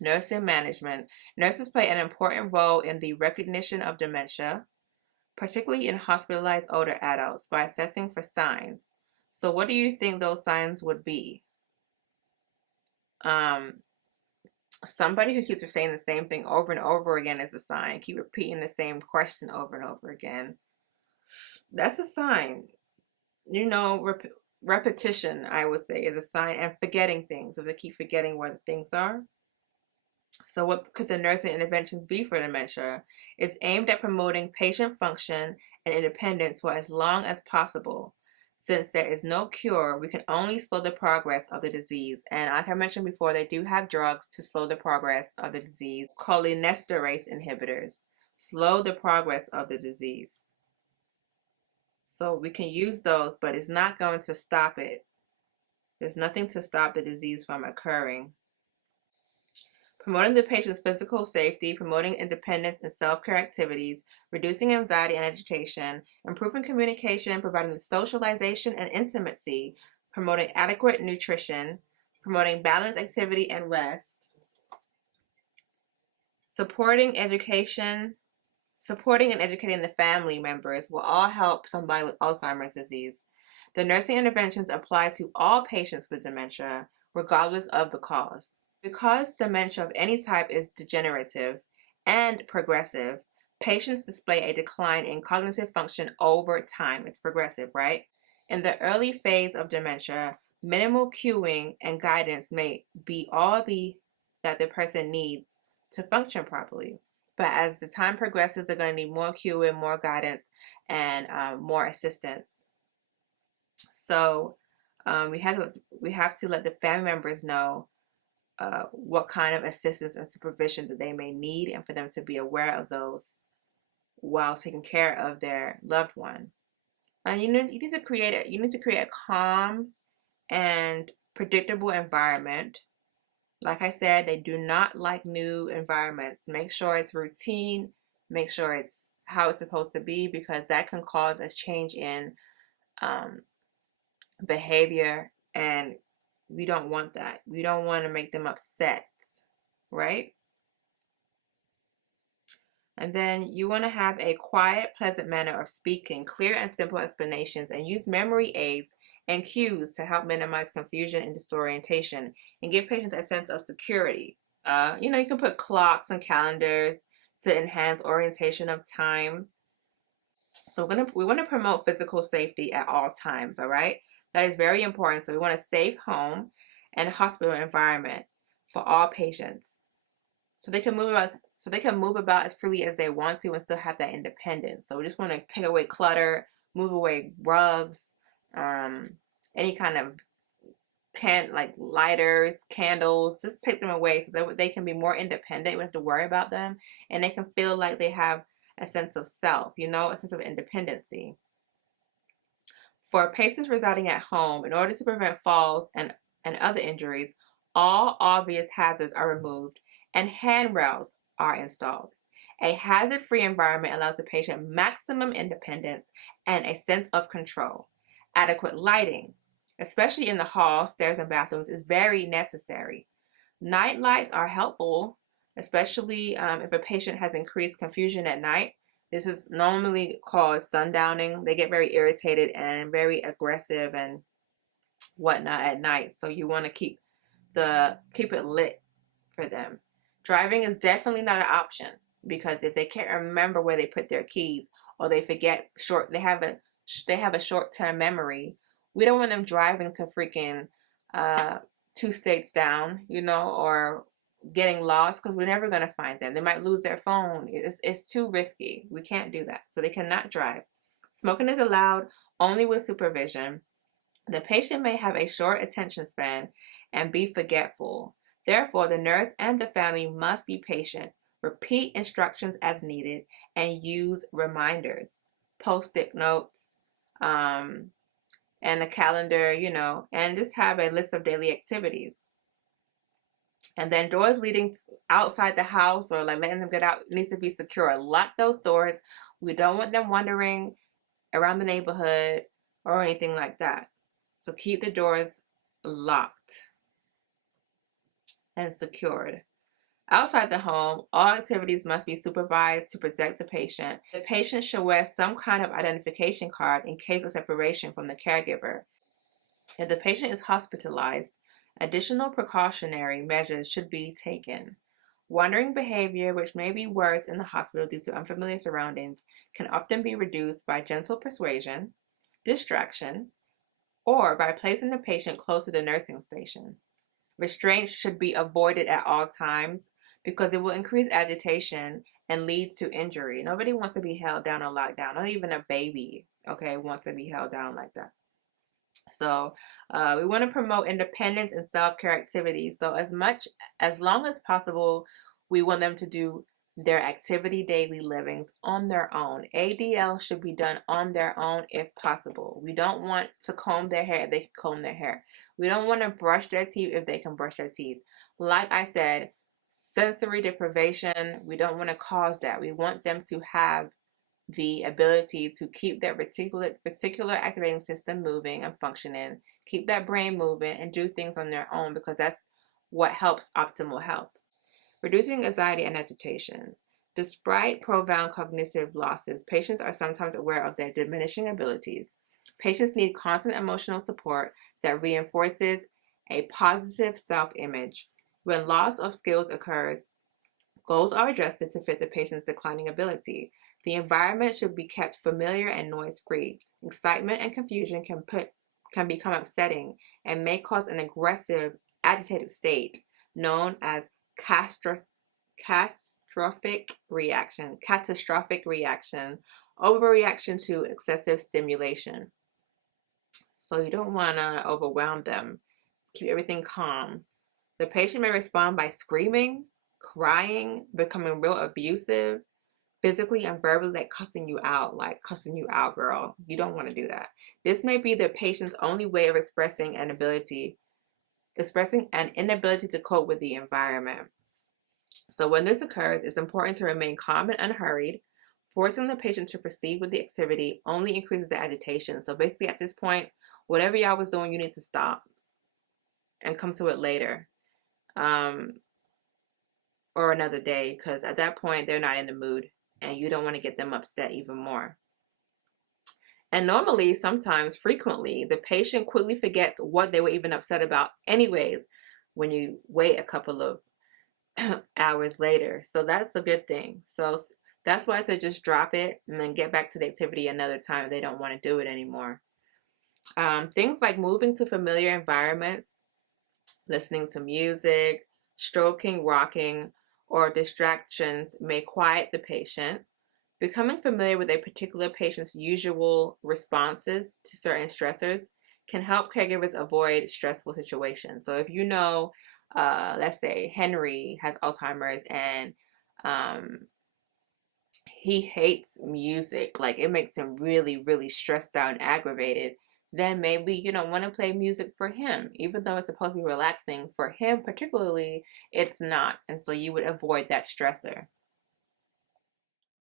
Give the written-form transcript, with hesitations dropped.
Nursing management. Nurses play an important role in the recognition of dementia, particularly in hospitalized older adults, by assessing for signs. So, what do you think those signs would be? Um, Somebody who keeps saying the same thing over and over again is a sign. Keep repeating the same question over and over again. That's a sign. Repetition, I would say, is a sign, and forgetting things. If they keep forgetting where the things are. So, what could the nursing interventions be for dementia? It's aimed at promoting patient function and independence for as long as possible. Since there is no cure, we can only slow the progress of the disease. And like I mentioned before, they do have drugs to slow the progress of the disease, cholinesterase inhibitors. Slow the progress of the disease. So we can use those, but it's not going to stop it. There's nothing to stop the disease from occurring. Promoting the patient's physical safety, promoting independence and self-care activities, reducing anxiety and agitation, improving communication, providing socialization and intimacy, promoting adequate nutrition, promoting balanced activity and rest, supporting education, supporting and educating the family members will all help somebody with Alzheimer's disease. The nursing interventions apply to all patients with dementia, regardless of the cause. Because dementia of any type is degenerative and progressive, patients display a decline in cognitive function over time. It's progressive, right? In the early phase of dementia, minimal cueing and guidance may be all that the person needs to function properly. But as the time progresses, they're going to need more cueing, more guidance, and more assistance. So we have to let the family members know what kind of assistance and supervision that they may need, and for them to be aware of those while taking care of their loved one. And you need to create a calm and predictable environment. Like I said, they do not like new environments. Make sure it's routine. Make sure it's how it's supposed to be, because that can cause a change in um, behavior, and we don't want that. We don't want to make them upset, right? And then you want to have a quiet, pleasant manner of speaking, clear and simple explanations, and use memory aids and cues to help minimize confusion and disorientation and give patients a sense of security. You can put clocks and calendars to enhance orientation of time. So we want to promote physical safety at all times, all right? That is very important. So we want a safe home and hospital environment for all patients. So they can move about as freely as they want to and still have that independence. So we just want to take away clutter, move away rugs, any kind of like lighters, candles, just take them away so that they can be more independent. We don't have to worry about them, and they can feel like they have a sense of self, a sense of independency. For patients residing at home, in order to prevent falls and other injuries, all obvious hazards are removed and handrails are installed. A hazard-free environment allows the patient maximum independence and a sense of control. Adequate lighting, especially in the hall, stairs, and bathrooms, is very necessary. Night lights are helpful, especially if a patient has increased confusion at night. This is normally called sundowning. They get very irritated and very aggressive and whatnot at night. So you want to keep it lit for them. Driving is definitely not an option, because if they can't remember where they put their keys, or they forget they have a short-term memory, we don't want them driving to freaking 2 states down, or getting lost, because we're never going to find them. They might lose their phone. It's too risky. We can't do that. So they cannot drive. Smoking is allowed only with supervision. The patient may have a short attention span and be forgetful. Therefore, the nurse and the family must be patient, repeat instructions as needed, and use reminders, post-it notes, and a calendar, and just have a list of daily activities. And then doors leading outside the house, or like letting them get out, needs to be secure. Lock those doors. We don't want them wandering around the neighborhood or anything like that. So keep the doors locked and secured. Outside the home, all activities must be supervised to protect the patient. The patient should wear some kind of identification card in case of separation from the caregiver. If the patient is hospitalized, additional precautionary measures should be taken. Wandering behavior, which may be worse in the hospital due to unfamiliar surroundings, can often be reduced by gentle persuasion, distraction, or by placing the patient close to the nursing station. Restraints should be avoided at all times because it will increase agitation and leads to injury. Nobody wants to be held down or locked down. Not even a baby, okay, wants to be held down like that. So we want to promote independence and self-care activities. So as long as possible, we want them to do their activity daily livings on their own. ADL should be done on their own if possible. We don't want to comb their hair if they can comb their hair. We don't want to brush their teeth if they can brush their teeth. Like I said, sensory deprivation, we don't want to cause that. We want them to have the ability to keep that particular activating system moving and functioning, keep that brain moving, and do things on their own, because that's what helps optimal health. Reducing anxiety and agitation. Despite profound cognitive losses, patients are sometimes aware of their diminishing abilities. Patients need constant emotional support that reinforces a positive self-image. When loss of skills occurs, goals are adjusted to fit the patient's declining ability. The environment should be kept familiar and noise-free. Excitement and confusion can become upsetting and may cause an aggressive, agitated state known as catastrophic reaction, overreaction to excessive stimulation. So you don't want to overwhelm them. Keep everything calm. The patient may respond by screaming, crying, becoming real abusive, physically and verbally, like cussing you out, girl. You don't want to do that. This may be the patient's only way of expressing an inability to cope with the environment. So when this occurs, it's important to remain calm and unhurried. Forcing the patient to proceed with the activity only increases the agitation. So basically at this point, whatever y'all was doing, you need to stop and come to it later. Or another day, because at that point, they're not in the mood and you don't want to get them upset even more. And normally, sometimes, frequently, the patient quickly forgets what they were even upset about anyways when you wait a couple of hours later. So that's a good thing. So that's why I said just drop it and then get back to the activity another time if they don't want to do it anymore. Things like moving to familiar environments, listening to music, stroking, rocking, or distractions may quiet the patient. Becoming familiar with a particular patient's usual responses to certain stressors can help caregivers avoid stressful situations. So if you know, let's say Henry has Alzheimer's and he hates music, like it makes him really, really stressed out and aggravated, then maybe you don't want to play music for him. Even though it's supposed to be relaxing, for him particularly, it's not. And so you would avoid that stressor.